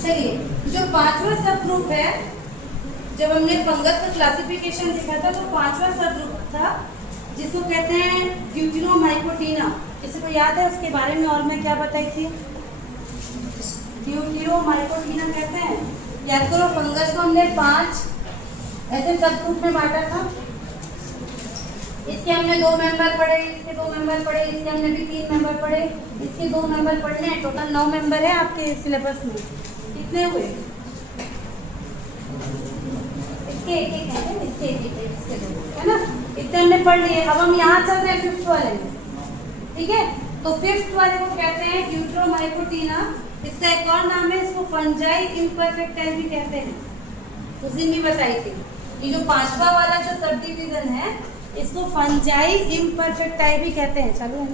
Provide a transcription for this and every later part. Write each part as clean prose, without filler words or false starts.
चलिए, जो पांचवा सब ग्रुप है, जब हमने फंगस का क्लासिफिकेशन देखा था तो पांचवा सब ग्रुप था जिसको कहते हैं ड्यूटेरोमाइकोटिना। किसी को याद है उसके बारे में और मैं क्या बताई थी? ड्यूटेरोमाइकोटिना कहते हैं। याद करो, फंगस को हमने 5 ऐसे सब ग्रुप में बांटा था। इसके हमने 2 मेंबर पढ़े, इसके 2 मेंबर पढ़े, इसके हमने भी 3 मेंबर पढ़े, इसके 2 मेंबर पढ़ने हैं। टोटल 9 मेंबर है आपके सिलेबस में। कितने हुए? इसके एक एक है, इसके एक एक है ना, इतने हमने पढ़ लिए। अब हम यहाँ चल रहे हैं 5th वाले में, ठीक है? तो 5th वाले को कहते हैं ड्यूटेरोमाइकोटिना। इसका एक और नाम है, इसको फंजाई इम्परफेक्टाई भी कहते हैं। उस दिन भी बताई थी। ये जो 5वां वाला जो सब डिवीजन है इसको फंजाई इम्परफेक्टाई भी कहते हैं। चालू है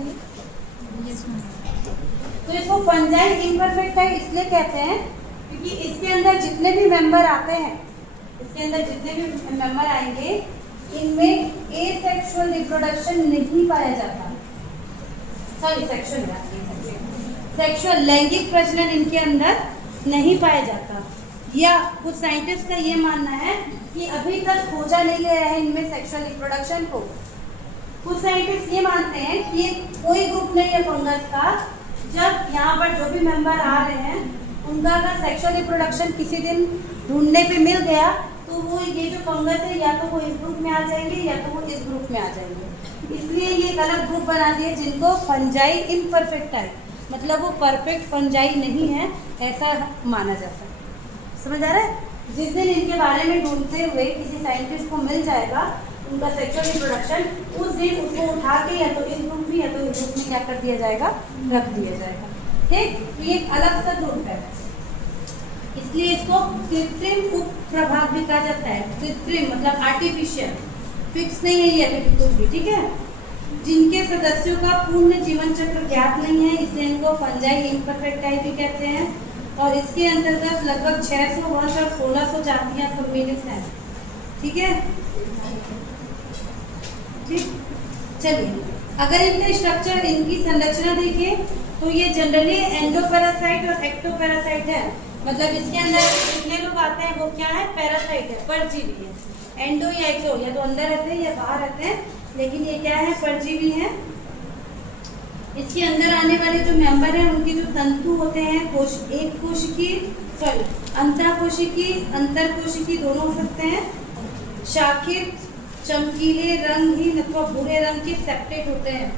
तो इसको फंजाई इम्परफेक्टाई इसलिए कहते हैं क्योंकि इसके अंदर जितने भी मेंबर आते हैं, इसके अंदर जितने भी मेंबर आएंगे, इनमें एसेक्सुअल रिप्रोडक्शन नहीं पाया जाता। सॉरी, सेक्सुअल लैंगिक प्रजनन इनके अंदर नहीं पाया जाता। या कुछ साइंटिस्ट का ये मानना है कि अभी तक खोजा नहीं गया है इनमें सेक्सुअल रिप्रोडक्शन को। कुछ साइंटिस्ट ये मानते हैं कि कोई ग्रुप नहीं है फंगस का, जब यहाँ पर जो भी मेंबर आ रहे हैं उनका अगर सेक्सुअल रिप्रोडक्शन किसी दिन ढूंढने पे मिल गया तो वो ये जो फंगस है या तो वो इस ग्रुप में आ जाएंगे या तो वो इस ग्रुप में आ जाएंगे। इसलिए ये एक अलग ग्रुप बना दिए जिनको फंजाई इम्परफेक्टाई, मतलब वो परफेक्ट फंजाई नहीं है ऐसा माना जाता है। समझ आ रहा है? जिस दिन इनके बारे में ढूंढते हुए किसी साइंटिस्ट को मिल जाएगा उनका सेक्सुअल रिप्रोडक्शन, उस दिन उसको उठा के या तो इस ग्रुप में या तो इस ग्रुप में क्या कर दिया जाएगा, रख दिया जाएगा। ठीक, तो ये एक अलग सा ग्रुप है, इसलिए इसको कृत्रिम उपप्रभाग भी कहा जाता है। कृत्रिम मतलब आर्टिफिशियल, फिक्स नहीं है ये बिल्कुल भी, ठीक है? जिनके सदस्यों का पूर्ण जीवन चक्र ज्ञात नहीं है, इसलिए इनको फंजाई इम्परफेक्टाई भी कहते हैं। और इसके अंतर्गत लगभग 600 वंश और 1600 जातियां सम्मिलित हैं। ठीक है, ठीक। चलिए, अगर इनका स्ट्रक्चर, इनकी संरचना देखें तो ये जनरली एंडोपैरासाइट और एक्टोपैरासाइट है। मतलब इसके अंदर जितने लोग आते हैं वो क्या है, पैरासाइट है, परजीवी है। एंडो या एक्टो या तो अंदर रहते हैं या बाहर रहते हैं, लेकिन ये क्या है, परजीवी है। इसके अंदर आने वाले जो मेंबर हैं उनके जो तंतु होते हैं एक कोशिकी, सॉरी अंतःकोशिकी, अंतरकोशिकी दोनों हो सकते हैं। शाखित, चमकीले, रंगहीन अथवा भूरे रंग के सेप्टेट होते हैं।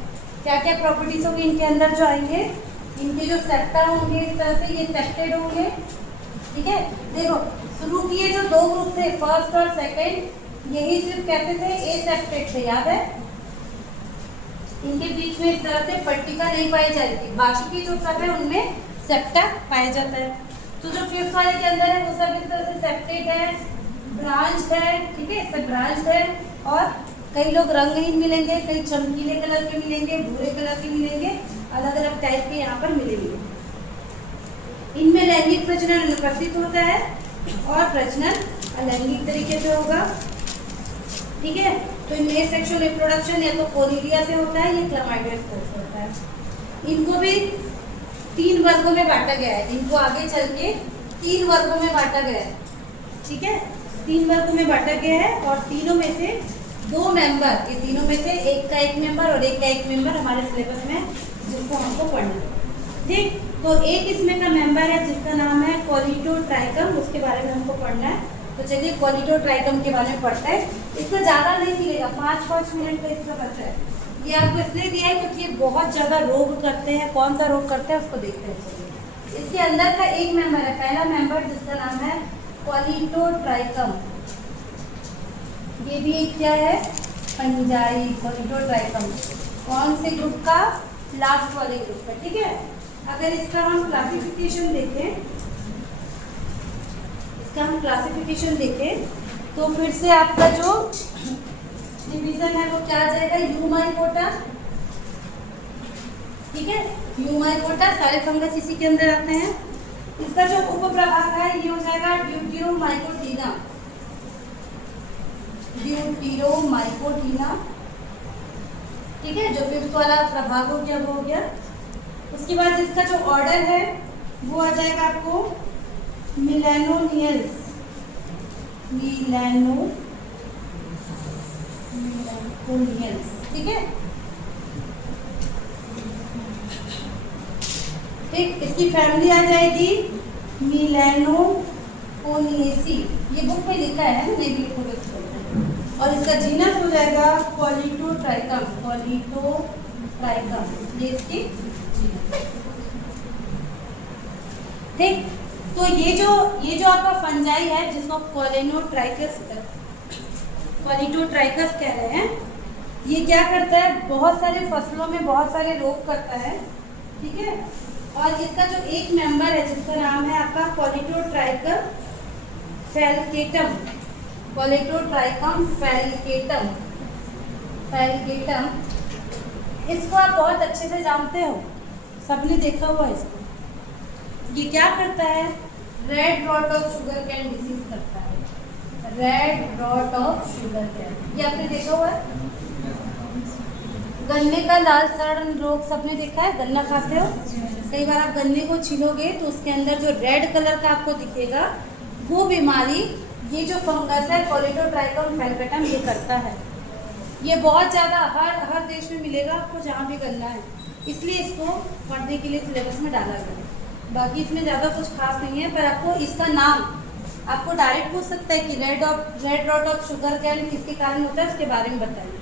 क्या क्या प्रॉपर्टीज होंगी इनके अंदर जो आएंगे, इनके जो सेप्टा होंगे इस तरह से ये सेप्टेड होंगे। ठीक है, देखो शुरू किए जो 2 ग्रुप थे, फर्स्ट और सेकंड, यही सिर्फ कैसे थे, ए सेप्टेड थे, याद है? इनके बीच में इस तरह से पट्टिका नहीं पाई जाती, बाकी की जो सब है उनमें सेप्टा पाया जाता है। तो जो 5th वाले के अंदर है वो सब इस तरह से सेप्टेड है, ब्रांच है, ठीक है, सब ब्रांच है। और कई लोग रंगहीन मिलेंगे, कई चमकीले कलर के मिलेंगे, भूरे कलर के मिलेंगे, अलग अलग टाइप के यहाँ पर मिलेंगे। इनमें लैंगिक प्रजनन अनुपस्थित होता है और प्रजनन अलैंगिक तरीके से होगा। ठीक है, तो इनमें सेक्सुअल रिप्रोडक्शन या तो कोलिडिया से होता है या क्लामाइडियस से होता है। इनको भी 3 वर्गों में बांटा गया है, इनको आगे चल के 3 वर्गों में बांटा गया है। ठीक है, 3 वर्गों में बांटा गया है और तीनों में से 2 मेंबर, ये तीनों में से एक का एक मेंबर और एक का एक मेंबर हमारे सिलेबस में जिसको हमको पढ़ना है। ठीक, तो एक इसमें का मेंबर है जिसका नाम है कोलिटोट्राइकम, उसके बारे में हमको पढ़ना है। तो चलिए कोलिटोट्राइकम के बारे में पढ़ते हैं। इसमें ज़्यादा नहीं मिलेगा, 5-5 मिनट का इसका बच्चा है। ये आपको इसलिए दिया है क्योंकि ये बहुत ज़्यादा रोग करते हैं। कौन सा रोग करते हैं उसको देखते हैं। इसके अंदर का एक मेंबर है, पहला मेंबर जिसका नाम है कोलिटोट्राइकम। ये भी एक क्या है, फंजाई, कोलिटोट्राइकम। कौन से ग्रुप का, लास्ट वाले ग्रुप का। ठीक है, अगर इसका हम क्लासिफिकेशन देखें, तो फिर से आपका जो डिवीजन है वो क्या आ जाएगा, यूमाइकोटा। ठीक है, यूमाइकोटा, सारे फंगस इसी के अंदर आते हैं। इसका जो उपप्रभाग है ये हो जाएगा ड्यूटेरोमाइकोटिना। ड्यूटेरोमाइकोटिना, ठीक है, जो 5th वाला प्रभाग हो गया वो हो गया। उसके बाद इसका जो ऑर्डर है वो आ जाएगा आपको मिलेनोनियल्स, ठीक है। ठीक, इसकी फैमिली आ जाएगी मिलेनोपोनिएसी, ये बुक में लिखा है ना, नहीं भी लिखोगे तो। और इसका जीनस हो जाएगा पॉलीटोट्राइकम, ये इसकी जीनस। ठीक, तो ये जो आपका फंजाई है जिसको पॉलीटोट्राइकस कह रहे हैं, ये क्या करता है, बहुत सारे फसलों में बहुत सारे रोग करता है, ठीक है। और इसका जो एक मेंबर है जिसका नाम है आपका पॉलीटोट्राइकम फैलिकेटम, इसको आप बहुत अच्छे से जानते हो, सबने देखा हुआ है इसको। ये क्या करता है, red rot of sugarcane disease करता है, red rot of sugarcane, ये आपने देखा हुआ है। गन्ने का लाल सड़न रोग सबने देखा है, गन्ना खाते हो, कई बार आप गन्ने को छीलोगे तो उसके अंदर जो रेड कलर का आपको दिखेगा, वो बीमारी ये जो फंगस है पॉलीटोट्राइकम फैलिकेटम ये करता है। ये बहुत ज़्यादा हर देश में मिलेगा आपको जहाँ भी गन्ना है, इसलिए इसको पढ़ने के लिए सिलेबस में डाला गया। बाकी इसमें ज़्यादा कुछ खास नहीं है, पर आपको इसका नाम आपको डायरेक्ट पूछ सकता है कि red rot of sugarcane किसके कारण होता है, उसके बारे में बताइए।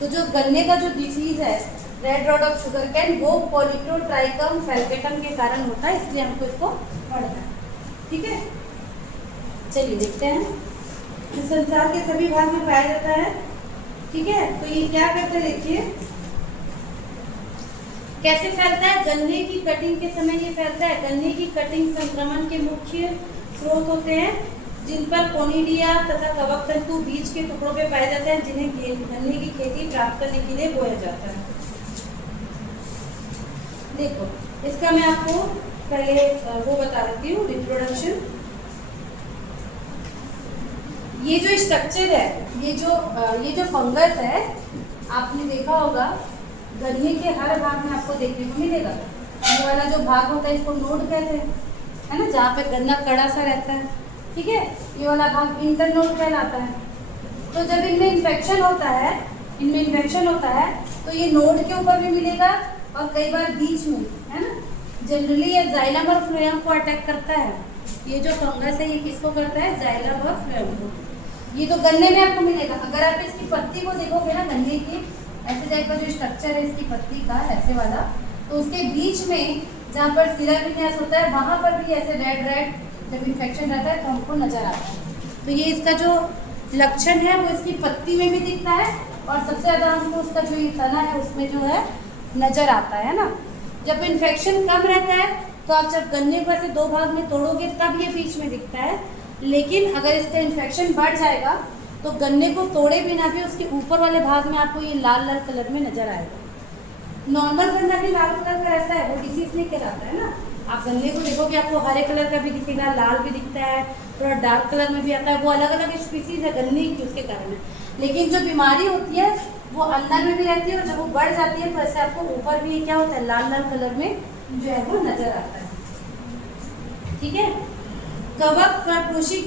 तो जो गन्ने का जो डिसीज़ है red rot of sugarcane, वो पॉलीटोट्राइकम फैलिकेटम के कारण होता है, इसलिए हमको इसको पढ़ना है, ठीक है। चलिए देखते हैं, इस संसार के सभी भाग में पाया जाता है, ठीक है। तो ये क्या करते हैं, देखिए कैसे फैलता है। गन्ने की कटिंग के समय ये फैलता है। गन्ने की कटिंग संक्रमण के मुख्य स्रोत होते हैं, जिन पर कोनिडिया तथा कवक तंतु बीज के टुकड़ों पे पाए जाते हैं, जिन्हें गन्ने की खेती प्राप्त करने के लिए बोया जाता है। देखो, इसका मैं आपको पहले वो बता देती हूँ, इंट्रोडक्शन। ये जो स्ट्रक्चर है, ये जो फंगस है, आपने देखा होगा गन्ने के हर भाग में आपको देखने को मिलेगा। ये वाला जो भाग होता है इसको नोड कहते हैं, है ना, जहाँ पे गन्ना कड़ा सा रहता है, ठीक है। ये वाला भाग इंटरनोड कहलाता है। तो जब इनमें इन्फेक्शन होता है तो ये नोड के ऊपर भी मिलेगा और कई बार बीच में, है ना। जनरली ये जाइलम और फ्लोएम को अटैक करता है। ये जो फंगस है ये किसको करता है, जाइलम और फ्लोएम को। ये तो गन्ने में आपको मिलेगा। अगर आप इसकी पत्ती को देखोगे ना, गन्ने की ऐसे टाइप का जो स्ट्रक्चर है इसकी पत्ती का, ऐसे वाला, तो उसके बीच में जहाँ पर सिरा विन्यास होता है, वहाँ पर भी ऐसे रेड जब इन्फेक्शन रहता है तो हमको नजर आता है। तो ये इसका जो लक्षण है वो इसकी पत्ती में भी दिखता है, और सबसे ज़्यादा हमको उसका जो ये तना है उसमें जो है नजर आता है ना। जब इन्फेक्शन कम रहता है तो आप जब गन्ने को ऐसे दो भाग में तोड़ोगे तब ये बीच में दिखता है, लेकिन अगर इसका इन्फेक्शन बढ़ जाएगा तो गन्ने को तोड़े बिना भी उसके ऊपर वाले भाग में आपको ये लाल कलर में नजर आएगा। नॉर्मल गन्ना भी लाल कलर का रहता है, वो डिसीज नहीं कहलाता है ना। आप गन्ने को देखोगे आपको हरे कलर का भी दिखेगा, लाल भी दिखता है, थोड़ा डार्क कलर में भी आता है, वो अलग अलग स्पीसीज है गन्ने की, उसके कारण है। लेकिन जो बीमारी होती है वो अंदर में भी रहती है, और जब वो बढ़ जाती है तो ऐसे आपको ऊपर भी क्या होता है, लाल कलर में जो है वो नजर आता है, ठीक है। कवक परपोषी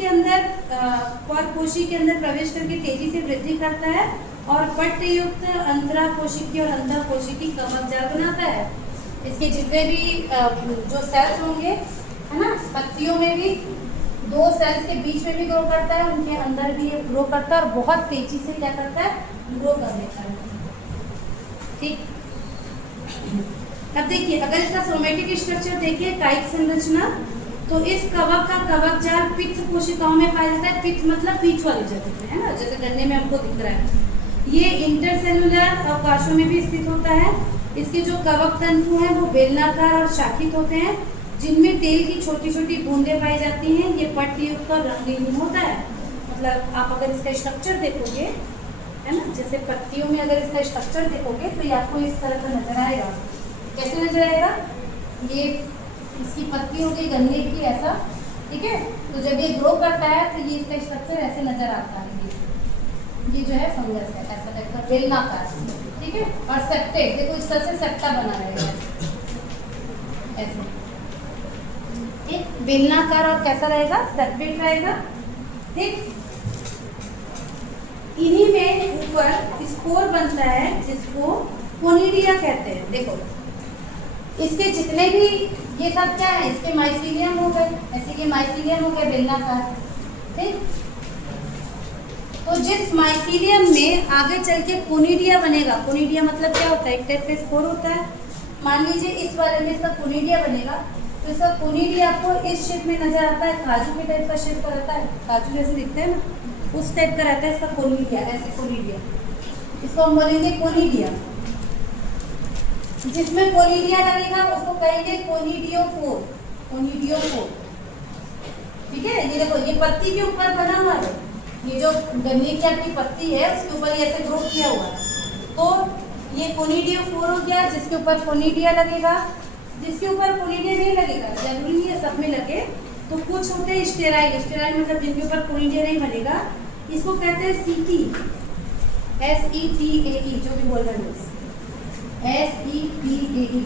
के अंदर प्रवेश करके तेजी से वृद्धि करता है और पट्टयुक्त अंतराकोशिकी और अंतःकोशिकी कवक जाल बनाता है। इसके जितने भी जो सेल्स होंगे, है ना, पत्तियों में भी 2 सेल्स के बीच में भी ग्रो करता है, उनके अंदर भी ये ग्रो करता है और बहुत तेजी से क्या करता है, ग्रो कर लेता है, ठीक। अब देखिए, अगर इसका सोमेटिक स्ट्रक्चर देखिए, कायिक संरचना, तो इस कवक का कवक जाल पित्त कोशिकाओं में पाया जाता है। पित्त मतलब बीच वाली जगह में, है ना, जैसे गन्ने में हमको दिख रहा है। ये इंटरसेलुलर अवकाशों में भी स्थित होता है। इसके जो कवक तंतु हैं वो बेलनाकार और शाखित होते हैं, जिनमें तेल की छोटी छोटी बूंदें पाई जाती हैं। ये पट्टयुक्त और रंगीन होता है। मतलब आप अगर इसका स्ट्रक्चर देखोगे, है ना, जैसे पत्तियों में अगर इसका स्ट्रक्चर देखोगे तो ये आपको इस तरह का नजर आएगा। कैसे नजर आएगा, ये इसकी पत्ती हो गई गन्ने की, ऐसा, ठीक है। तो जब ये ग्रो करता है तो ये इसका स्ट्रक्चर ऐसे नजर आता है। ये जो है फंगस है, ऐसा टाइप का बेलनाकार, ठीक है। और सेप्टेट, देखो इस तरह से सेप्टा बना रहेगा ऐसे, एक बेलनाकार और कैसा रहेगा, सेपरेट रहेगा। ठीक, इन्हीं में ऊपर स्पोर बनता है जिसको कोनिडिया कहते हैं। देखो इसके जितने भी ये सब क्या है, इसके माइसीलियम हो गए, ऐसे के माइसीलियम हो गए बेलनाकार। ठीक, तो जिस माइसीलियम में आगे चल के कोनिडिया बनेगा, कोनिडिया मतलब क्या होता है, एक टाइप का स्पोर होता है। मान लीजिए इस वाले में इसका कोनिडिया बनेगा, तो इसका कोनिडिया आपको इस शेप में नजर आता है, काजू के टाइप का शेप का रहता है, काजू जैसे दिखते हैं ना, उस टाइप का रहता है इसका कोनिडिया, ऐसे कोनिडिया, इसको हम बोलेंगे कोनिडिया। जिसमें कोनिडिया लगेगा उसको कहेंगे कोनिडियोफोर, कोनिडियोफोर। ठीक है, ये देखो ये पत्ती के ऊपर बना हुआ है, ये जो गन्ने की आपकी पत्ती है उसके ऊपर ये ऐसे ग्रो किया हुआ है, तो ये कोनिडियोफोर हो गया, जिसके ऊपर कोनिडिया लगेगा। जिसके ऊपर कोनिडिया नहीं लगेगा, जरूरी नहीं है सब में लगे, तो कुछ होते हैं स्टेराइल, स्टेराइल मतलब जिनके ऊपर कोनिडिया नहीं बनेगा, इसको कहते हैं सीटी, SETAE, जो भी बोल रहे हैं SETAE।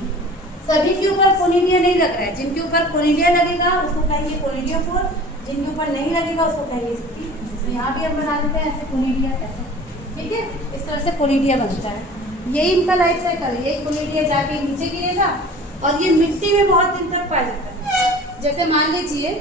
सभी के ऊपर कोनिडिया नहीं लग रहा है, जिनके ऊपर कोनिडिया लगेगा उसको कहेंगे कोनिडियोफोर, जिनके ऊपर नहीं लगेगा उसको कहेंगे सीटी। तो यहाँ भी हम बना देते हैं ऐसे कोनिडिया, ऐसे। ठीक है, इस तरह से कोनिडिया बनता है, यही इनका लाइफ साइकिल है। यही कोनिडिया जाके नीचे गिरेगा और ये मिट्टी में बहुत दिन तक पाया जाता है। जैसे मान लीजिए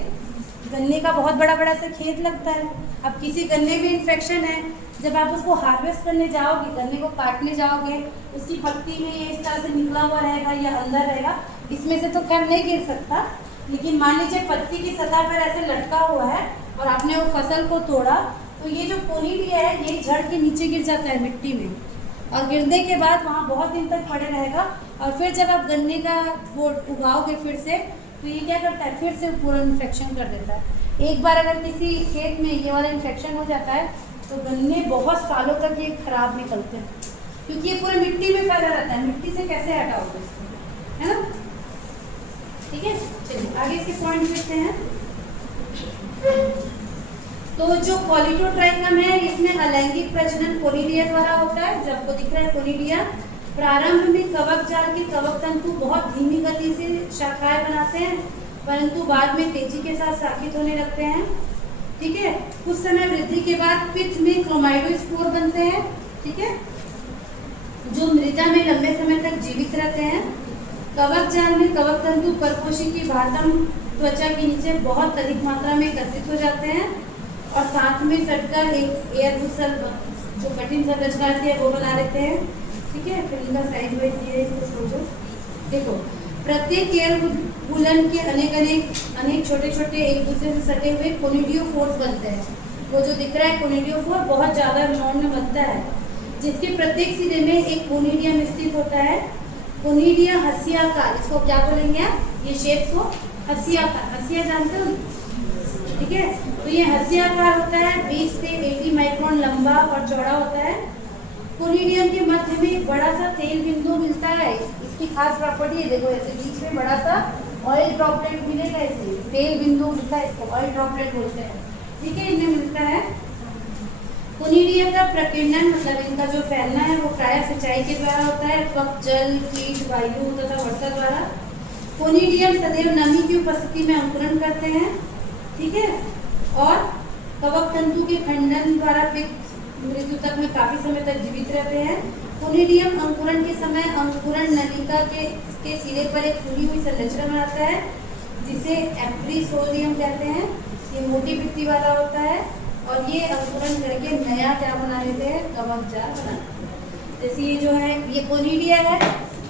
गन्ने का बहुत बड़ा बड़ा सा खेत लगता है, अब किसी गन्ने में इन्फेक्शन है, जब आप उसको हार्वेस्ट करने जाओगे, गन्ने को काटने जाओगे, उसकी पत्ती में ये इस तरह से निकला हुआ रहेगा या अंदर रहेगा, इसमें से तो खैर नहीं गिर सकता, लेकिन मान लीजिए पत्ती की सतह पर ऐसे लटका हुआ है और आपने वो फसल को तोड़ा, तो ये जो कोनिडिया है ये झड़ के नीचे गिर जाता है मिट्टी में, और गिरने के बाद वहाँ बहुत दिन तक पड़े रहेगा, और फिर जब आप गन्ने का वो उगाओगे फिर से, तो ये क्या करता है, फिर से पूरा इन्फेक्शन कर देता है। एक बार अगर किसी खेत में ये वाला इन्फेक्शन हो जाता है तो गन्ने बहुत सालों तक ये खराब निकलते हैं, क्योंकि ये पूरे मिट्टी में फैला रहता है, मिट्टी से कैसे हटाओगे इसको, है ना। ठीक है, चलिए आगे इसके पॉइंट देखते हैं। तो जो कॉलिटोट्राइकम है इसमें अलैंगिक प्रजनन कोनिडिया द्वारा होता है, जो आपको दिख रहा है कोनिडिया। प्रारंभ में कवक जाल के कवक तंतु बहुत धीमी गति से शाखाएं बनाते हैं, परंतु बाद में तेजी के साथ शाखित होने लगते हैं। ठीक है, कुछ समय वृद्धि के बाद पित्त में क्रोमाइडोस्पोर बनते हैं। ठीक है, जो मृदा में लंबे समय तक जीवित रहते हैं। कवक जाल में कवक तंतु परपोषी की बाह्यतम त्वचा के नीचे बहुत अधिक मात्रा में एकत्रित हो जाते हैं और साथ में सटकर एक एयर बुसल जो कठिन संरचना है वो बना लेते हैं। ठीक है, फिर इनका साइज वाइज दिए इसको समझो। देखो प्रत्येक एयर बुलन के अनेक छोटे छोटे एक दूसरे से सटे हुए कोनिडियोफोर्स बनते हैं। वो जो दिख रहा है कोनिडियोफोर बहुत ज़्यादा अमाउंट में बनता है, जिसके प्रत्येक सिरे में एक कोनिडियम स्थित होता है। कोनिडिया हसियाकार, इसको क्या बोलेंगे आप, ये शेप को हसियाकार, हसिया जानते हो। ठीक है, तो ये हसियाकार होता है, 20 से 80 माइक्रोन लंबा और चौड़ा होता है। कोनिडियम के मध्य में एक बड़ा सा तेल बिंदु मिलता है, इसकी खास प्रॉपर्टी है, देखो ऐसे बीच में बड़ा सा ऑयल ड्रॉपलेट मिलेगा, ऐसे तेल बिंदु मिलता है, इसको ऑयल ड्रॉपलेट बोलते हैं। ठीक है, इनमें मिलता है। कोनिडिया का प्रकीर्णन मतलब इनका जो फैलना है वो प्राय सिंचाई के द्वारा होता है, त्वक, जल, कीट, वायु तथा वर्षा द्वारा। कोनिडियम सदैव नमी की उपस्थिति में अंकुरण करते हैं। ठीक है, और कवक तंतु के खंडन द्वारा मृत्यु तक में काफी समय तक जीवित रहते हैं। कोनिडियम अंकुरण के समय अंकुरण नलिका के सिरे पर एक फूली हुई संरचना बनाता है, जिसे एप्रिसोडियम कहते हैं। ये मोटी पत्ती वाला होता है और ये अंकुरण करके नया क्या बना लेते हैं, कवक जाल बना लेते हैं। जैसे ये जो है ये कोनिडिया है,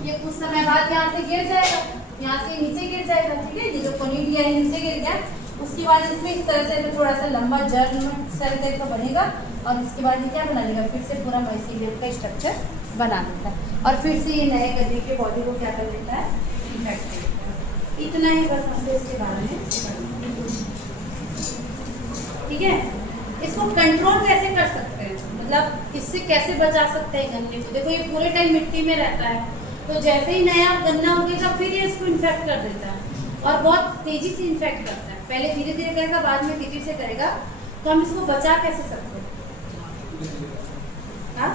ये कुछ समय बाद यहाँ से गिर जाएगा, यहाँ से नीचे गिर जाएगा। ठीक है, ये जो कोनिडिया है नीचे गिर गया, उसके बाद इसमें इस तरह से थोड़ा सा लंबा जर्म सेल टाइप का बनेगा और इसके बाद ये क्या बना लेगा, फिर से पूरा माइसीलियम का स्ट्रक्चर बना लेता है और फिर से ये नए गन्ने के बॉडी को क्या कर लेता है, इन्फेक्ट कर लेता है। इतना ही बस हमको इसके बारे में। ठीक है, इसको कंट्रोल कैसे कर सकते हैं, मतलब इससे कैसे बचा सकते हैं गन्ने को। देखो ये पूरे टाइम मिट्टी में रहता है, तो जैसे ही नया गन्ना उगेगा फिर ये इसको इन्फेक्ट कर देता है और बहुत तेजी से इन्फेक्ट करता है। पहले धीरे धीरे करेगा, बाद में तेजी से करेगा। तो हम इसको बचा कैसे सकते हैं, हाँ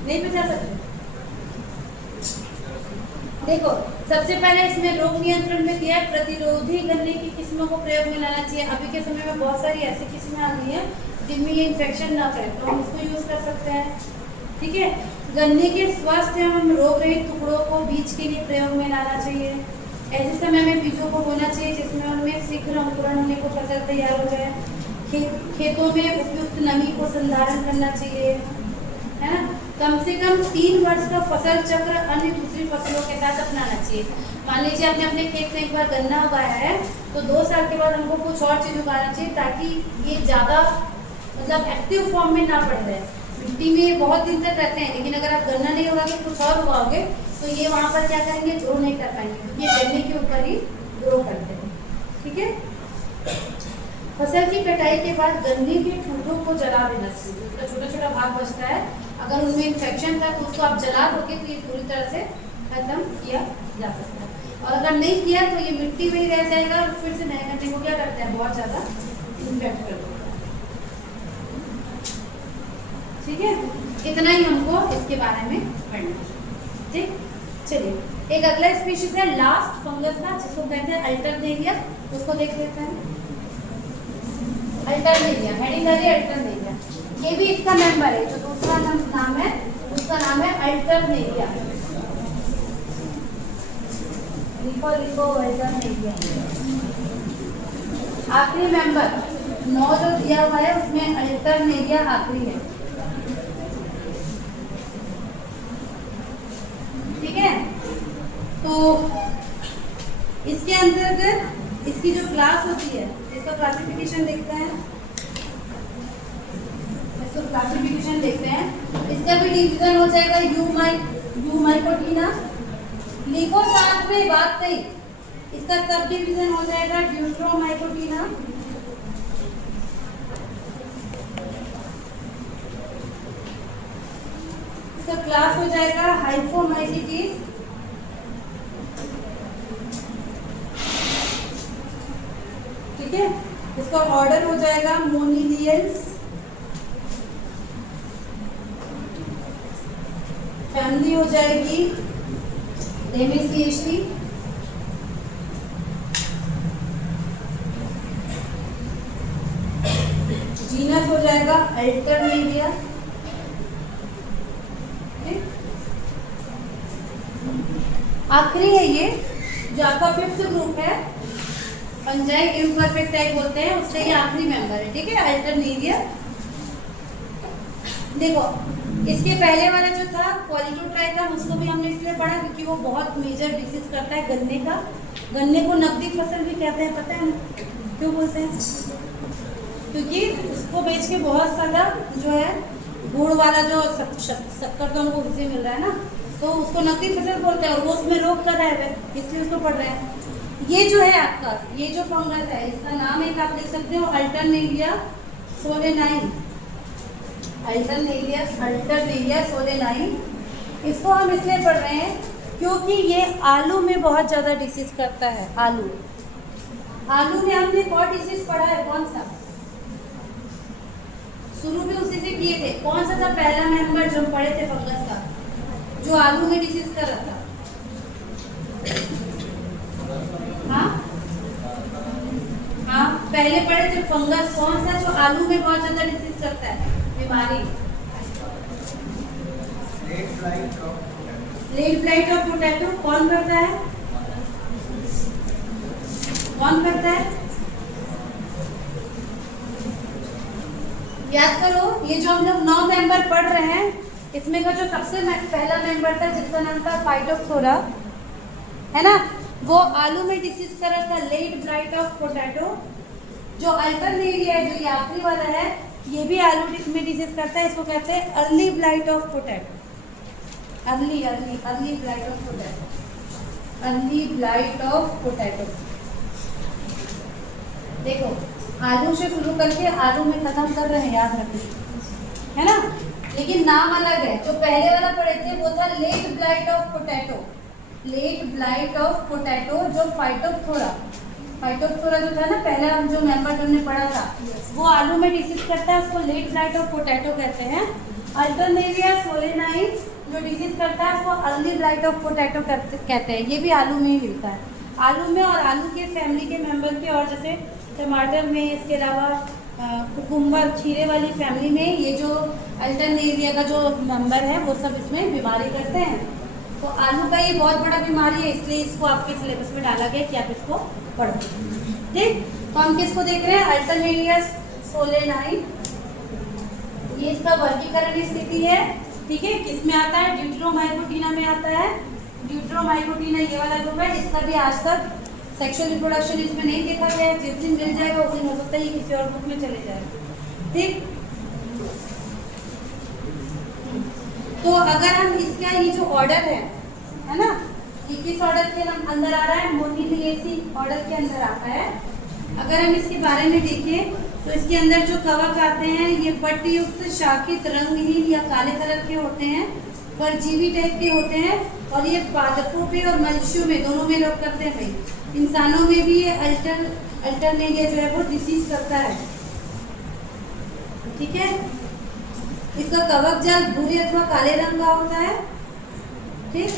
नहीं बचा सकते। देखो सबसे पहले इसमें रोग नियंत्रण में दिया है प्रतिरोधी गन्ने की किस्मों को प्रयोग में लाना चाहिए। अभी के समय में बहुत सारी ऐसी किस्में आ गई हैं जिनमें ये इन्फेक्शन ना करे, तो हम उसको यूज कर सकते हैं। ठीक है, गन्ने के स्वस्थ एवं रोग रहित टुकड़ों को बीज के लिए प्रयोग में लाना चाहिए। ऐसे समय में बीजों को बोना चाहिए जिसमें उनमें शीघ्र अंकुरण होने को फसल तैयार हो जाए। खेतों में उपयुक्त नमी को संधारण करना चाहिए, है ना। कम से कम 3 वर्ष का फसल चक्र अन्य दूसरी फसलों के साथ अपनाना चाहिए। मान लीजिए आपने अपने खेत में एक बार गन्ना उगाया है तो 2 साल के बाद हमको कुछ और चीज़ उगाना चाहिए ताकि ये ज़्यादा मतलब एक्टिव फॉर्म में ना पड़ जाए। मिट्टी में बहुत दिन तक रहते हैं, लेकिन अगर आप गन्ना नहीं उगाओगे कुछ और उगाओगे तो ये वहाँ पर क्या करेंगे, ग्रो नहीं कर पाएंगे, क्योंकि ये गन्ने के ऊपर ही ग्रो करते हैं। ठीक है, फसल की कटाई के बाद गन्ने के ठूठों को जला देना चाहिए। उसका छोटा छोटा भाग बचता है, अगर उनमें इन्फेक्शन था तो उसको आप जला दोगे तो ये पूरी तरह से खत्म किया जा सकता है। और अगर नहीं किया तो ये मिट्टी में ही रह जाएगा और फिर से नए गन्ने को क्या करता है, बहुत ज़्यादा इन्फेक्ट कर देता है। ठीक है, इतना ही हमको इसके बारे में पढ़ना है। ठीक, चलिए एक अगला स्पीशीज है लास्ट फंगस का, जिसको कहते हैं अल्टरनेरिया, उसको देख लेते हैं। अल्टरनेरिया, हेडिलरी अल्टरनेरिया, ये भी इसका मेंबर है। जो दूसरा नाम है उसका नाम है अल्टरनेरिया। लिखो अल्टरनेरिया। आखिरी मेंबर 9 जो दिया हुआ है उसमें अल्टरनेरिया आखिरी है। ठीक है, तो इसके अंतर्गत इसकी जो क्लास होती है, इसका क्लासिफिकेशन देखते हैं। इसको क्लासिफिकेशन देखते हैं, इसका भी डिवीजन हो जाएगा यूमाइकोटिना। लिखो साथ में, बात नहीं, इसका सब डिवीजन हो जाएगा ड्यूट्रोमाइकोटिना। इसका क्लास हो जाएगा हाइफोमाइसिटीज। ठीक है, इसका ऑर्डर हो जाएगा मोनिलियंस। फैमिली हो जाएगी रेमिसिएशी। जीनस हो जाएगा अल्टरनेरिया। आखिरी है ये जो आपका 5th ग्रुप है, फंजाई इम्परफेक्ट टाइप बोलते हैं, उसका ये आखिरी मेंबर है। ठीक है, अल्टरनेरिया। देखो इसके पहले वाला जो था पॉलीटोट्राइकम, उसको भी हमने इसलिए पढ़ा क्योंकि वो बहुत मेजर डिसीज करता है गन्ने का। गन्ने को नकदी फसल भी कहते हैं, पता है ना क्यों बोलते हैं? क्योंकि उसको बेच के बहुत सारा जो है गुड़ वाला जो शक्कर तो उनको उससे मिल रहा है ना, तो उसको नकदी फसल बोलते हैं और वो उसमें रोग कर रहा है, इसलिए उसको पढ़ रहे हैं। ये जो है आपका, ये जो फंगस है, इसका नाम एक आप लिख सकते हो अल्टरनेरिया सोलेनाई। Alternaria solani. इसको हम इसलिए पढ़ रहे हैं क्योंकि ये आलू में बहुत ज़्यादा डिसीज करता है। आलू में हमने कौन डिसीज पढ़ा है, कौन सा? शुरू में उसी से किए थे। कौन सा था पहला मेंबर जो हम पढ़े थे फंगस का, जो आलू में डिसीज कर रहा था? हाँ, पहले पढ़े थे फंगस कौन सा जो आलू में बहुत ज्यादा डिसीज करता है, बीमारी? Late blight of potato. कौन करता है? कौन करता है? याद करो, ये जो हम लोग 9 मेंबर पढ़ रहे हैं, इसमें का जो सबसे पहला मेंबर था जिसका नाम था फाइटोप्थोरा, है ना, वो आलू में डिसीज कर रहा था, लेट ब्लाइट ऑफ पोटैटो। जो अल्टरनेरिया है, जो ये आखिरी वाला है, ये भी आलू में डिसीज करता है। इसको कहते हैं early blight of potato. Early blight of potato. Early blight of potato. देखो आलू से शुरू करके आलू में खत्म कर रहे हैं, याद रखिए, है ना। लेकिन नाम अलग है। जो पहले वाला पढ़े थे वो था late blight of potato. Late blight of potato जो फाइटोप्थोरा जो था ना, पहला जो मेंबर जो हमने पढ़ा था, वो आलू में डिसीज करता है, उसको लेट ब्लाइट ऑफ पोटैटो कहते हैं। अल्टरनेरिया सोलेनाई जो डिसीज करता है उसको अर्ली ब्लाइट ऑफ पोटैटो कहते हैं। ये भी आलू में ही मिलता है। आलू में और आलू के फैमिली के मेंबर के, और जैसे टमाटर में, इसके अलावा कुकुम्बर खीरे वाली फैमिली में ये जो अल्टरनेरिया का जो मेंबर है वो सब इसमें बीमारी करते हैं। तो आलू का ये बहुत बड़ा बीमारी है, इसलिए इसको आपके सिलेबस में डाला गया कि आप इसको पढ़ो। ठीक, तो हम किसको देख रहे हैं? Alternaria solani. ये इसका वर्गीकरण स्थिति है। ठीक है, किसमें आता है? ड्यूटेरोमाइकोटिना में आता है। ड्यूटेरोमाइकोटिना ये वाला ग्रुप है। इसका भी आज तक सेक्सुअल रिप्रोडक्शन इसमें नहीं देखा गया है। जिस दिन मिल जाएगा उस दिन हो सकता है ये किसी और ग्रुप में चले जाए। ठीक, तो अगर हम इसका ये जो ऑर्डर है ना, ये किस ऑर्डर के अंदर आ रहा है? मोनिलिएसी ऑर्डर के अंदर आता है। अगर हम इसके बारे में देखें तो इसके अंदर जो कवक आते हैं ये पट्टीयुक्त, शाखित, रंगहीन या काले कलर के होते हैं, परजीवी टाइप के होते हैं, और ये पादपों पे और मनुष्यों में दोनों में रोग करते हैं। भाई इंसानों में भी ये अल्टरनेरिया जो है वो डिसीज करता है। ठीक है, इसका कवक जाल भूरे अथवा काले रंग का होता है। ठीक,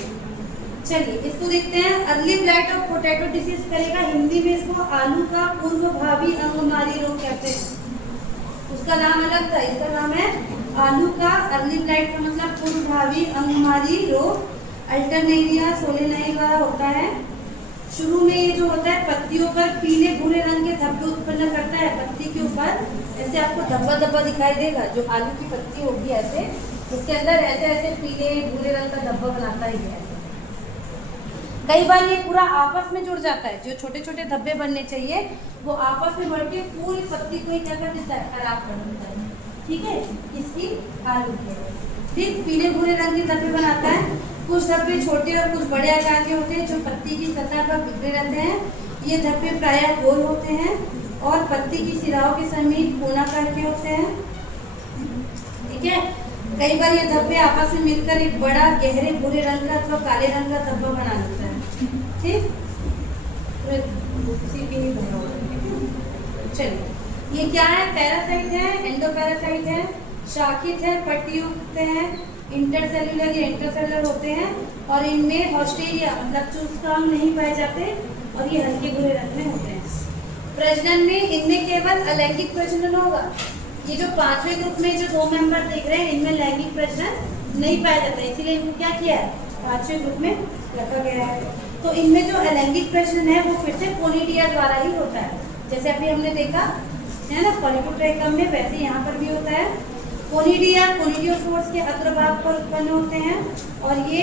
चलिए इसको देखते हैं। Early blight of potato disease करेगा। हिंदी में इसको आलू का पूर्वभावी अंगमारी रोग कहते हैं। उसका नाम अलग था, इसका नाम है आलू का अर्ली ब्लाइट का मतलब पूर्वभावी अंगमारी रोग। अल्टरनेरिया सोलेनाई का होता है। शुरू में ये जो होता है पत्तियों पर पीले भूरे रंग के धब्बे उत्पन्न करता है। पत्ती के ऊपर ऐसे आपको धब्बा धब्बा दिखाई देगा, जो आलू की पत्ती होगी ऐसे, उसके अंदर ऐसे ऐसे पीले भूरे रंग का धब्बा बनाता ही है। कई बार ये पूरा आपस में जुड़ जाता है। जो छोटे छोटे धब्बे बनने चाहिए वो आपस में बढ़ के पूरी पत्ती को ही क्या कर देता है? खराब कर देता है। ठीक है, इसकी आलू के ठीक पीले भूरे रंग के धब्बे बनाता है। कुछ धब्बे छोटे और कुछ बड़े आकार के होते हैं जो पत्ती की सतह पर बिखरे रहते हैं। ये धब्बे प्रायः गोल होते हैं और पत्ती की सिराओं के समीप कोनाकार के होते हैं। ठीक है, कई बार ये धब्बे आपस में मिलकर एक बड़ा गहरे भूरे रंग का अथवा काले रंग का धब्बा बना देता है। ठीक, चलिए ये क्या है? पैरासाइट है, एंडोपैरासाइट है, शाखित है, पट्टीयुक्त है, इंटरसेल्युलर या इंटरसेल्युलर होते हैं, और इनमें ऑस्ट्रेलिया मतलब चूसकाम नहीं पाए जाते, और ये हल्के भूरे रंग में होते हैं। प्रजनन में इनमें केवल अलैंगिक प्रजनन होगा। ये जो पांचवें ग्रुप में जो दो मेंबर देख रहे हैं इनमें लैंगिक प्रजनन नहीं पाया जाता है, इसीलिए इनको क्या किया है? पांचवें ग्रुप में रखा गया है। तो इनमें जो अलैंगिक प्रजनन है वो फिर से कोनिडिया द्वारा ही होता है। जैसे अभी हमने देखा है ना पॉलीपोट्राइकम में, वैसे यहाँ पर भी होता है। कोनिडिया कोनिडियोफोर्स के अग्रभाग पर उत्पन्न होते हैं और ये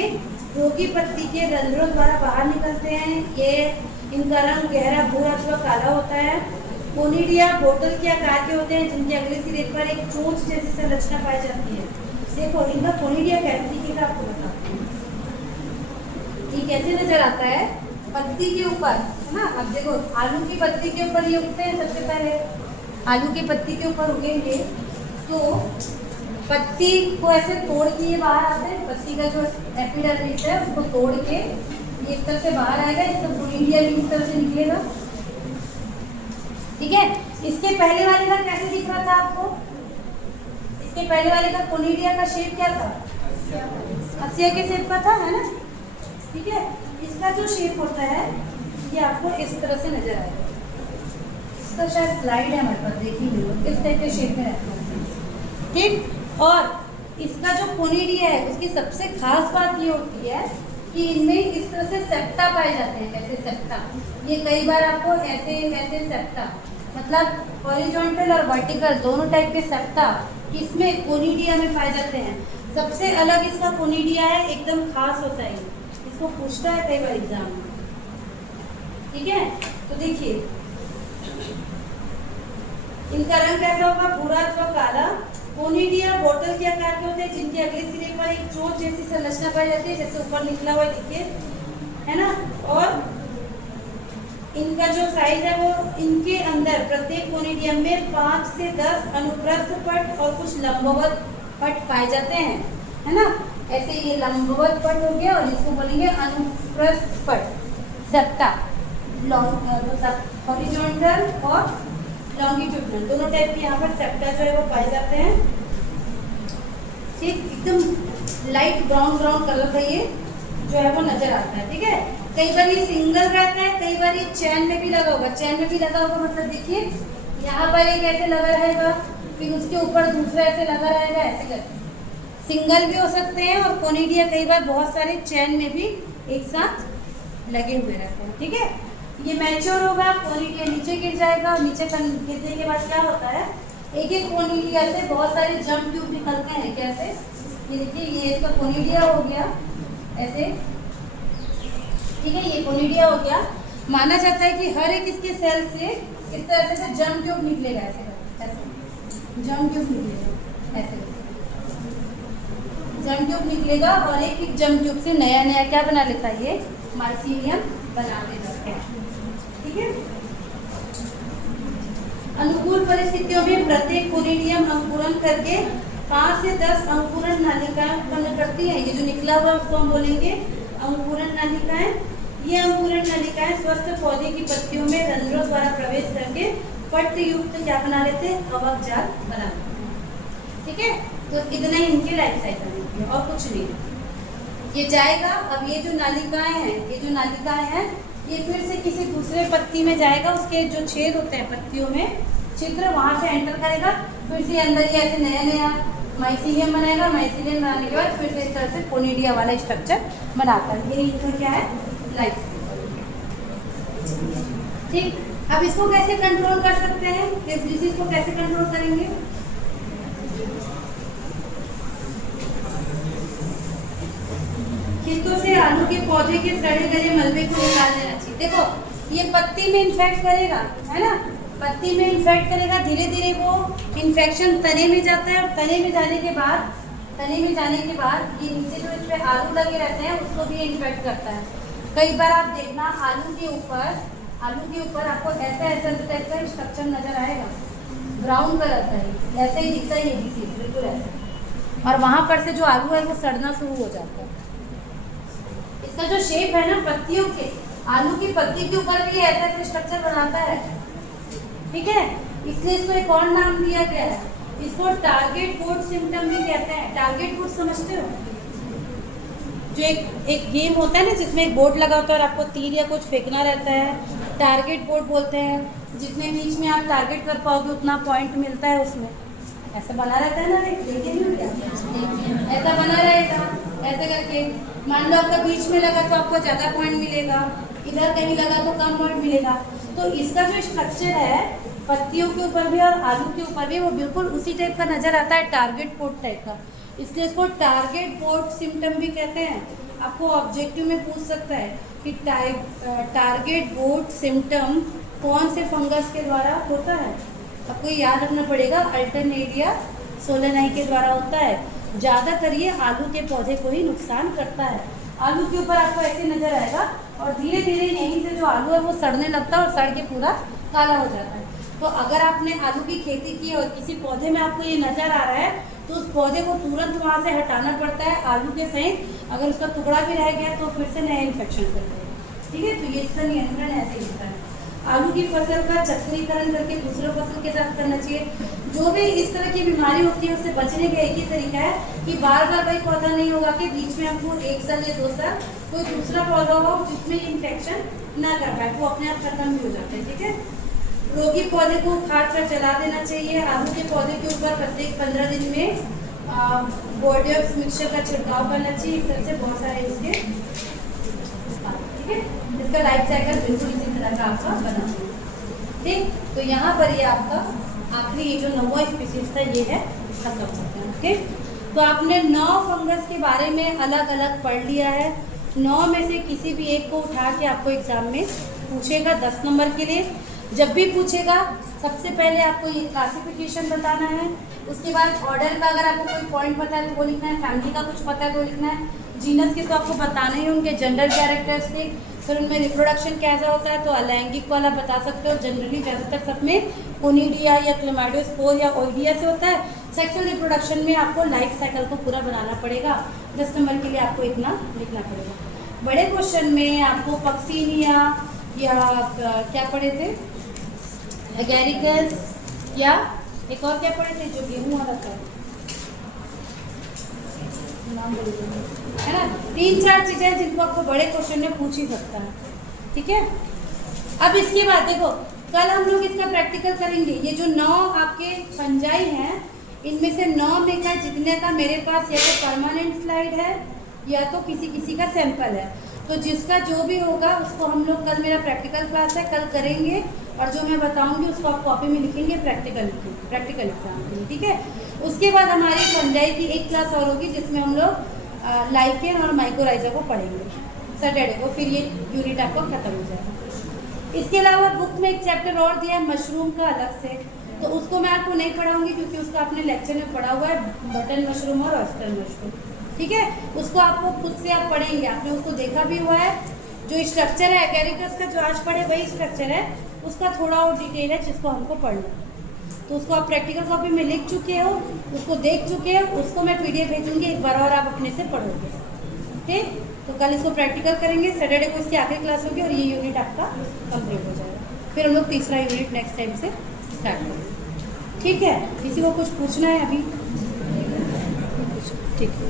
रोगी पत्ती के रंध्रों द्वारा बाहर निकलते हैं। ये इनका रंग गहरा भूरा अथवा काला होता है। कोनिडिया बोतल के आकार के होते हैं जिनके अगले सिरे पर एक चोंच जैसी संरचना पाई जाती है। देखो इनका कोनिडिया कैसे दिखेगा आपको बताते हैं। ये कैसे नजर आता है? पत्ती के ऊपर है ना। अब देखो आलू की पत्ती के ऊपर ये उगते हैं। सबसे पहले आलू की पत्ती के ऊपर उगेंगे तो पत्ती को ऐसे तोड़ के ये बाहर आते हैं। पत्ती का जो एपिडर्मिस है उसको तोड़ के ये इस तरह से बाहर आएगा। इसका कोनिडिया भी इस तरह से निकलेगा। ठीक है, इसके पहले वाले का कैसे दिख रहा था आपको? इसके पहले वाले का कोनिडिया का शेप क्या था? हंसिया के शेप का था, है ना। ठीक है, इसका जो शेप होता है ये आपको इस तरह से नजर आएगा। इसका शायद स्लाइड है हमारे पास, देखिए लोग इस टाइप के शेप में रहता है। ठीक, और इसका जो कोनिडिया है उसकी सबसे खास बात ये होती है कि इनमें इस तरह से सेप्टा पाए जाते हैं। ऐसे सेप्टा, ये कई बार आपको ऐसे ऐसे सेप्टा मतलब हॉरिजॉन्टल और वर्टिकल दोनों टाइप के सेप्टा इसमें कोनिडिया में पाए जाते हैं। सबसे अलग इसका कोनिडिया है, एकदम खास होता है। इसको पूछता है कई बार एग्जाम में। ठीक है, तो देखिए इनका रंग कैसा होगा? भूरा अथवा काला। कोनिडिया बोतल के आकार के होते हैं जिनके अगले सिरे पर एक चोंच जैसी संरचना पाई जाती है, जैसे ऊपर निकला हुआ देखिए, है ना। और इनका जो साइज है वो इनके अंदर प्रत्येक कोनिडियम में 5 से 10 अनुप्रस्थ पट और कुछ लंबवत पट पाए जाते हैं, है ना। ऐसे ये लंबवत पट हो गया और इसको बोलेंगे अनुप्रस्थ पट, सेप्टा, हॉरिजॉन्टल और लॉन्गिट्यूडनल दोनों टाइप के यहाँ पर सेप्टा जो है वो पाए जाते हैं। ठीक, एकदम लाइट ब्राउन ब्राउन कलर का ये जो है वो नजर आता है, ठीक है। कई बार ये सिंगल रहता है, कई बार ये चैन में भी लगा होगा। चैन में भी लगा होगा मतलब देखिए यहाँ पर एक ऐसे लगा रहेगा, फिर उसके ऊपर दूसरा ऐसे लगा रहेगा, ऐसे करके सिंगल भी हो सकते हैं और कोनिडिया कई बार बहुत सारे चैन में भी एक साथ लगे हुए रहते हैं, ठीक है। ये मैच्योर होगा, कोनिडिया नीचे गिर जाएगा और नीचे गिरने के बाद क्या होता है, एक एक कोनिडिया से बहुत सारे जंप ट्यूब निकलते हैं। कैसे, ये देखिए ये इसका कोनिडिया हो गया ऐसे, ठीक है, ये कोनिडिया हो गया। माना जाता है कि हर एक इसके सेल से इस तरह से जंप ट्यूब निकलेगा, ऐसे ऐसे जंप ट्यूब निकलेगा, ऐसे जंप ट्यूब निकलेगा और एक एक जंप ट्यूब से नया नया क्या बना लेता है, ये माइसीलियम बना लेता है, ठीक है। अनुकूल परिस्थितियों में प्रत्येक कोनिडियम अंकुरन करके 5 से 10 अंकुरन नालिकाएं उत्पन्न करती है। ये जो निकला हुआ उसको हम बोलेंगे अंकुरन नालिकाएं। ये अंकुरन नालिकाएं स्वस्थ पौधे की पत्तियों में रंध्रों द्वारा प्रवेश करके पट्ट युक्त क्या बना लेते हैं, कवक जाल बना लेते हैं, ठीक है। तो इतना ही इनकी लाइफ साइकिल है और कुछ नहीं। ये जाएगा, अब ये जो नालिकाएं हैं, ये जो नालिकाएं हैं ये फिर से किसी दूसरे पत्ती में जाएगा, उसके जो छेद होते हैं पत्तियों में छिद्र, वहां से एंटर करेगा, फिर से अंदर ये ऐसे नया नया माइसीलियम बनाएगा। माइसीलियम बनाने के बाद फिर से इस तरह से कोनिडिया वाला स्ट्रक्चर बनाता है। ये इनका क्या है, लाइफ। ठीक, अब इसको कैसे कंट्रोल कर सकते हैं, इस डिजीज को कैसे कंट्रोल करेंगे। खेतों से आलू के पौधे के सड़े गले मलबे को निकाल देना चाहिए। देखो ये पत्ती में इन्फेक्ट करेगा, है ना, पत्ती में इन्फेक्ट करेगा, धीरे धीरे वो इन्फेक्शन तने में जाता है और तने में जाने के बाद ये नीचे जो इस पे आलू लगे रहते हैं उसको भी इन्फेक्ट करता है। कई बार आप देखना आलू के ऊपर आपको ऐसा टाइप का स्ट्रक्चर नजर आएगा, ब्राउन कलर का ही ऐसे ही दिखता है, ये डिसीज बिल्कुल ऐसे, और वहां पर से जो आलू है वो सड़ना शुरू हो जाता है। इसका जो शेप है ना पत्तियों के, आलू की पत्ती के ऊपर भी ऐसा स्ट्रक्चर बनाता है, ठीक है, इसलिए इसको एक और नाम दिया गया है, इसको टारगेट बोर्ड सिम्टम भी कहते हैं। टारगेट बोर्ड समझते हो, जो एक गेम होता है ना जिसमें एक बोर्ड लगा होता है और आपको तीर या कुछ फेंकना रहता है, टारगेट बोर्ड बोलते हैं। जितने बीच में आप टारगेट कर पाओगे उतना पॉइंट मिलता है उसमें, ऐसा बना रहता है ना, ऐसा बना रहेगा ऐसे करके। मान लो आपका बीच में लगा तो आपको ज़्यादा पॉइंट मिलेगा, इधर कहीं लगा तो कम पॉइंट मिलेगा। तो इसका जो स्ट्रक्चर है पत्तियों के ऊपर भी और आलू के ऊपर भी वो बिल्कुल उसी टाइप का नजर आता है, टारगेट बोर्ड टाइप का, इसलिए इसको टारगेट बोर्ड सिम्टम भी कहते हैं। आपको ऑब्जेक्टिव में पूछ सकता है कि टारगेट बोर्ड सिम्टम कौन से फंगस के द्वारा होता है, आपको याद रखना पड़ेगा, अल्टरनेरिया सोलेनाई के द्वारा होता है। ज़्यादातर ये आलू के पौधे को ही नुकसान करता है। आलू के ऊपर आपको ऐसे नजर आएगा और धीरे धीरे यहीं से जो आलू है वो सड़ने लगता है और सड़ के पूरा काला हो जाता है। तो अगर आपने आलू की खेती की और किसी पौधे में आपको ये नज़र आ रहा है तो उस पौधे को तुरंत वहाँ से हटाना पड़ता है आलू के सहित। अगर उसका टुकड़ा भी रह गया तो फिर से नया इन्फेक्शन करते हैं, ठीक है। तो ये इसका नियंत्रण ऐसे होता है। आलू की फसल का चक्रीकरण करके दूसरे फसल के साथ करना चाहिए। जो भी इस तरह की बीमारी होती है उससे बचने का एक ही तरीका है कि बार बार वही पौधा नहीं होगा कि बीच में हमको 1 साल या 2 साल कोई दूसरा पौधा हो जिसमें इन्फेक्शन ना कर पाए, वो अपने आप खत्म भी हो जाते हैं, ठीक है। रोगी पौधे को उखाड़ कर जला देना चाहिए। आलू के पौधे के ऊपर प्रत्येक 15 दिन में बोर्डियक्स मिक्सचर का छिड़काव करना चाहिए। इस तरह से बहुत सारे इसके, ठीक है, इसका लाइफ साइकिल बिल्कुल इसी तरह का आपका बना, ठीक। तो यहाँ पर ये आपका आखिरी ये जो 9वां स्पीसीज था ये है खत्म होता है, ओके। तो आपने 9 फंगस के बारे में अलग अलग पढ़ लिया है। 9 में से किसी भी एक को उठा के आपको एग्जाम में पूछेगा 10 नंबर के लिए। जब भी पूछेगा सबसे पहले आपको ये क्लासिफिकेशन बताना है, उसके बाद ऑर्डर का अगर आपको कोई पॉइंट पता है तो वो लिखना है, फैमिली का कुछ पता है तो लिखना है, जीनस के तो आपको बताना ही, उनके जेंडर कैरेक्टरिस्टिक, फिर उनमें रिप्रोडक्शन कैसा होता है तो अलैंगिक वाला बता सकते हो। जनरली ज़्यादातर सब में कोनिडिया या क्लेमाइडोस्पोर या ओइडिया से होता है। सेक्सुअल रिप्रोडक्शन में आपको लाइफ साइकिल को पूरा बनाना पड़ेगा। 10 नंबर के लिए आपको इतना लिखना पड़ेगा। बड़े क्वेश्चन में आपको पक्सीनिया या क्या पढ़े थे, एगेरिकस या एक और क्या पढ़े थे जो गेहूँ वाला था, नाम बोलिए, है ना। 3-4 चीज़ें जिनको आपको बड़े क्वेश्चन में पूछ ही सकता है, ठीक है। अब इसके बाद देखो, कल हम लोग इसका प्रैक्टिकल करेंगे। ये जो 9 आपके फंजाई हैं, इनमें से 9 में का जितने का मेरे पास या तो परमानेंट स्लाइड है या तो किसी किसी का सैंपल है, तो जिसका जो भी होगा उसको हम लोग, कल मेरा प्रैक्टिकल क्लास है, कल करेंगे और जो मैं बताऊंगी उसको आप कॉपी में लिखेंगे प्रैक्टिकल एग्जाम के लिए, ठीक है। उसके बाद हमारी फंजाई की एक क्लास और होगी जिसमें हम लोग लाइकेन और माइक्रोराइजा को पढ़ेंगे सैटरडे को, फिर ये यूनिट आपका खत्म हो जाएगा। इसके अलावा बुक में एक चैप्टर और दिया है मशरूम का अलग से, तो उसको मैं आपको नहीं पढ़ाऊंगी क्योंकि उसका आपने लेक्चर में पढ़ा हुआ है, बटन मशरूम और ऑयस्टर मशरूम, ठीक है। उसको आपको खुद से आप पढ़ेंगे, आपने उसको देखा भी हुआ है। जो स्ट्रक्चर है एगेरिकस का जो आज पढ़े वही स्ट्रक्चर है, उसका थोड़ा और डिटेल है जिसको हमको पढ़ना, तो उसको आप प्रैक्टिकल कॉपी में लिख चुके हो, उसको देख चुके हो, उसको मैं PDF भेजूंगी, एक बार और आप अपने से पढ़ोगे, ठीक। तो कल इसको प्रैक्टिकल करेंगे, सैटरडे को इसकी आखिरी क्लास होगी और ये यूनिट आपका कंप्लीट हो जाएगा। फिर हम लोग तीसरा यूनिट नेक्स्ट टाइम से स्टार्ट करेंगे, ठीक है। किसी को कुछ पूछना है अभी? ठीक है।